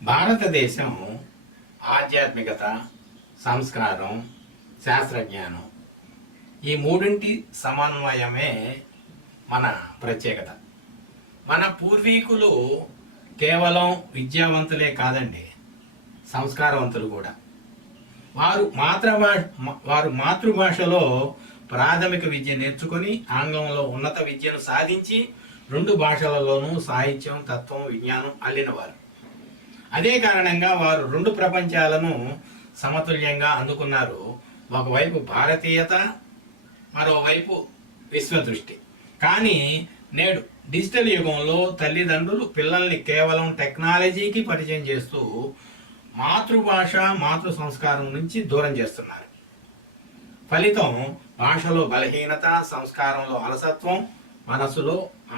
భారతదేశం ఆధ్యాత్మికత, సంస్కారం, శాస్త్రజ్ఞానం ఈ మూడింటి సమన్వయమే మన ప్రత్యేకత. మన పూర్వీకులు కేవలం విద్యావంతులే కాదండి, సంస్కారవంతులు కూడా. వారు మాతృభాషలో ప్రాథమిక విద్య నేర్చుకొని ఆంగ్లంలో ఉన్నత విద్యను సాధించి రెండు భాషలలోనూ సాహిత్యం, తత్వం, విజ్ఞానం అల్లినవారు. అదే కారణంగా వారు రెండు ప్రపంచాలను సమతుల్యంగా అందుకున్నారు. ఒకవైపు భారతీయత, మరోవైపు విశ్వదృష్టి. కానీ నేడు డిజిటల్ యుగంలో తల్లిదండ్రులు పిల్లల్ని కేవలం టెక్నాలజీకి పరిచయం చేస్తూ మాతృభాష, మాతృ సంస్కారం నుంచి దూరం చేస్తున్నారు. ఫలితం భాషలో బలహీనత, సంస్కారంలో అలసత్వం, మనసులో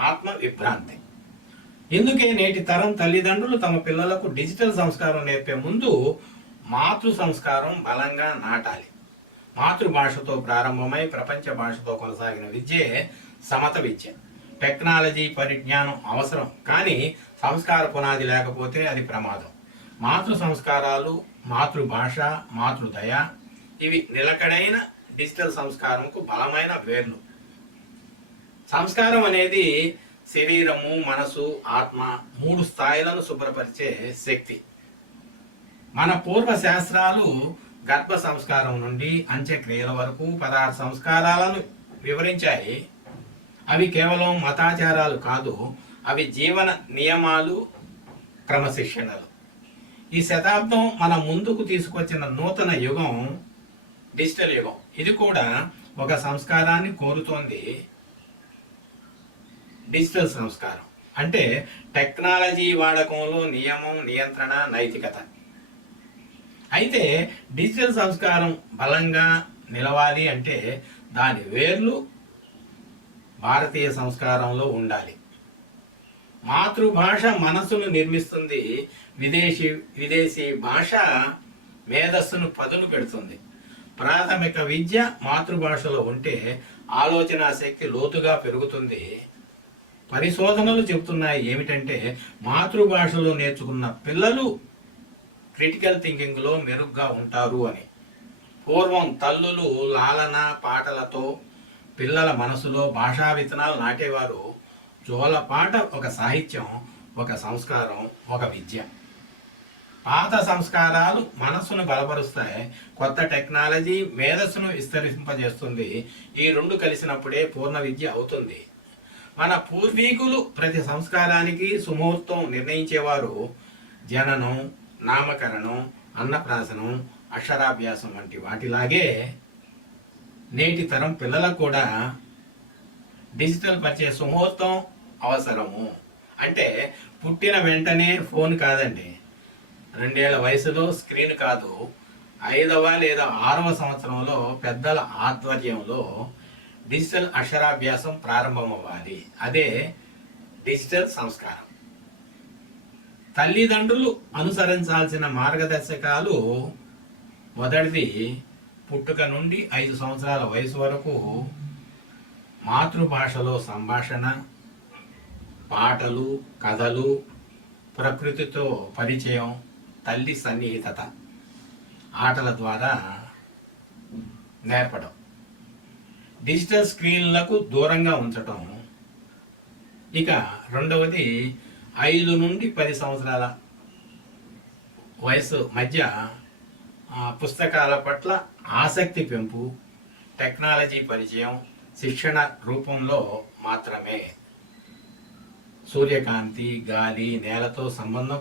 ఆత్మ విభ్రాంతి. ఎందుకే నేటి తరం తల్లిదండ్రులు తమ పిల్లలకు డిజిటల్ సంస్కారం నేర్పే ముందు మాతృ సంస్కారం బలంగా నాటాలి. మాతృభాషతో ప్రారంభమై ప్రపంచ భాషతో కొనసాగిన విద్యే సమత విద్య. టెక్నాలజీ పరిజ్ఞానం అవసరం, కానీ సంస్కార పునాది లేకపోతే అది ప్రమాదం. మాతృ సంస్కారాలు, మాతృభాష, మాతృదయ ఇవి నిలకడైన డిజిటల్ సంస్కారంకు బలమైన వేర్లు. సంస్కారం అనేది శరీరము, మనసు, ఆత్మ మూడు స్థాయిలను శుభ్రపరిచే శక్తి. మన పూర్వ శాస్త్రాలు గర్భ సంస్కారం నుండి అంత్యక్రియల వరకు 16 సంస్కారాలను వివరించాయి. అవి కేవలం మతాచారాలు కాదు, అవి జీవన నియమాలు, క్రమశిక్షణలు. ఈ శతాబ్దం మన ముందుకు తీసుకొచ్చిన నూతన యుగం డిజిటల్ యుగం. ఇది కూడా ఒక సంస్కారాన్ని కోరుతోంది. డిజిటల్ సంస్కారం అంటే టెక్నాలజీ వాడకంలో నియమం, నియంత్రణ, నైతికత. అయితే డిజిటల్ సంస్కారం బలంగా నిలవాలి అంటే దాని వేర్లు భారతీయ సంస్కారంలో ఉండాలి. మాతృభాష మనస్సును నిర్మిస్తుంది, విదేశీ భాష మేధస్సును పదును పెడుతుంది. ప్రాథమిక విద్య మాతృభాషలో ఉంటే ఆలోచన శక్తి లోతుగా పెరుగుతుంది. పరిశోధనలు చెబుతున్నాయి ఏమిటంటే మాతృభాషలో నేర్చుకున్న పిల్లలు క్రిటికల్ థింకింగ్లో మెరుగ్గా ఉంటారు అని. పూర్వం తల్లులు లాలన పాటలతో పిల్లల మనసులో భాషా విత్తనాలు నాటేవారు. జోలపాట ఒక సాహిత్యం, ఒక సంస్కారం, ఒక విద్య. పాత సంస్కారాలు మనస్సును బలపరుస్తాయి, కొత్త టెక్నాలజీ మేధస్సును విస్తరింపజేస్తుంది. ఈ రెండు కలిసినప్పుడే పూర్ణ విద్య అవుతుంది. మన పూర్వీకులు ప్రతి సంస్కారానికి సుముహూర్తం నిర్ణయించేవారు. జననం, నామకరణం, అన్నప్రాసనం, అక్షరాభ్యాసం వంటి వాటిలాగే నేటి తరం పిల్లలకు కూడా డిజిటల్ పరిచయ సుముహూర్తం అవసరము. అంటే పుట్టిన వెంటనే ఫోన్ కాదండి, 2 ఏళ్ల వయసులో స్క్రీన్ కాదు, 5వ లేదా 6వ సంవత్సరంలో పెద్దల ఆధ్వర్యంలో డిజిటల్ అక్షరాభ్యాసం ప్రారంభమవ్వాలి. అదే డిజిటల్ సంస్కారం. తల్లిదండ్రులు అనుసరించాల్సిన మార్గదర్శకాలు: మొదటిది, పుట్టుక నుండి 5 సంవత్సరాల వయసు వరకు మాతృభాషలో సంభాషణ, పాటలు, కథలు, ప్రకృతితో పరిచయం, తల్లి సన్నిహితత, ఆటల ద్వారా నేర్పడం. డిజిటల్ స్క్రీన్లకు దూరంగా ఉంచటం. ఇక రెండవది, 5 నుండి 10 సంవత్సరాల వయసు మధ్య పుస్తకాల పట్ల ఆసక్తి పెంపు, టెక్నాలజీ పరిచయం శిక్షణ రూపంలో మాత్రమే. సూర్యకాంతి, గాలి, నేలతో సంబంధం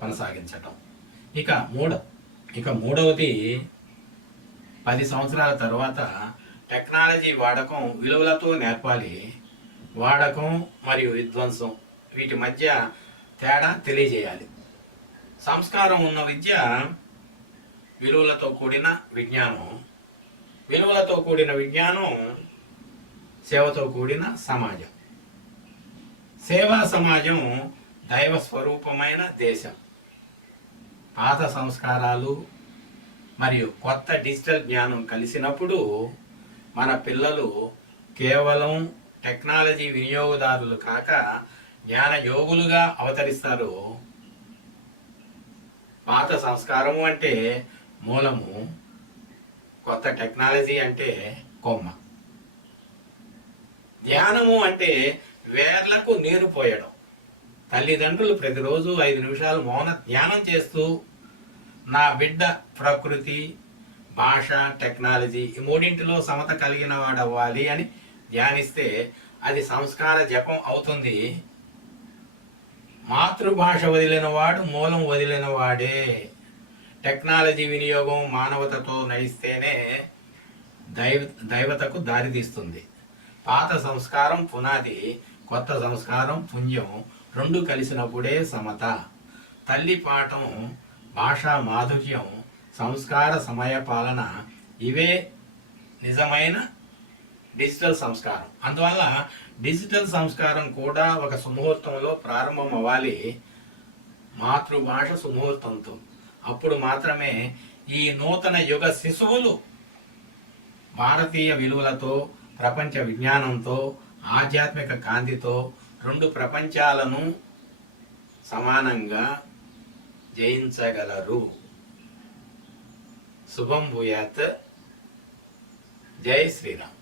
కొనసాగించటం. ఇక మూడవది, 10 సంవత్సరాల తర్వాత టెక్నాలజీ వాడకం విలువలతో నేర్పాలి. వాడకం మరియు విధ్వంసం వీటి మధ్య తేడా తెలియజేయాలి. సంస్కారం ఉన్న విద్య విలువలతో కూడిన విజ్ఞానం, విలువలతో కూడిన విజ్ఞానం సేవతో కూడిన సమాజం. సేవా సమాజం దైవ స్వరూపమైన దేశం. పాత సంస్కారాలు మరియు కొత్త డిజిటల్ జ్ఞానం కలిసినప్పుడు మన పిల్లలు కేవలం టెక్నాలజీ వినియోగదారులు కాక జ్ఞాన యోగులుగా అవతరిస్తారు. పాత సంస్కారము అంటే మూలము, కొత్త టెక్నాలజీ అంటే కొమ్మ. ధ్యానము అంటే వేర్లకు నీరు పోయడం. తల్లిదండ్రులు ప్రతిరోజు 5 నిమిషాలు మౌన ధ్యానం చేస్తూ నా బిడ్డ ప్రకృతి, భాష, టెక్నాలజీ ఈ మూడింటిలో సమత కలిగిన వాడు అవ్వాలి అని ధ్యానిస్తే అది సంస్కార జపం అవుతుంది. మాతృభాష వదిలిన వాడు మూలం వదిలిన వాడే. టెక్నాలజీ వినియోగం మానవతతో నడిస్తేనే దైవతకు దారితీస్తుంది. పాత సంస్కారం పునాది, కొత్త సంస్కారం పుణ్యం. రెండు కలిసినప్పుడే సమత. తల్లి పాఠం, భాషా మాధుర్యం, సంస్కార సమయ పాలన ఇవే నిజమైన డిజిటల్ సంస్కారం. అందువల్ల డిజిటల్ సంస్కారం కూడా ఒక సుముహూర్తంలో ప్రారంభం అవ్వాలి, మాతృభాష సుముహూర్తంతో. అప్పుడు మాత్రమే ఈ నూతన యుగ శిశువులు భారతీయ విలువలతో, ప్రపంచ విజ్ఞానంతో, ఆధ్యాత్మిక కాంతితో రెండు ప్రపంచాలను సమానంగా జయించగలరు. శుభం భూయాత్. జై శ్రీరామ్.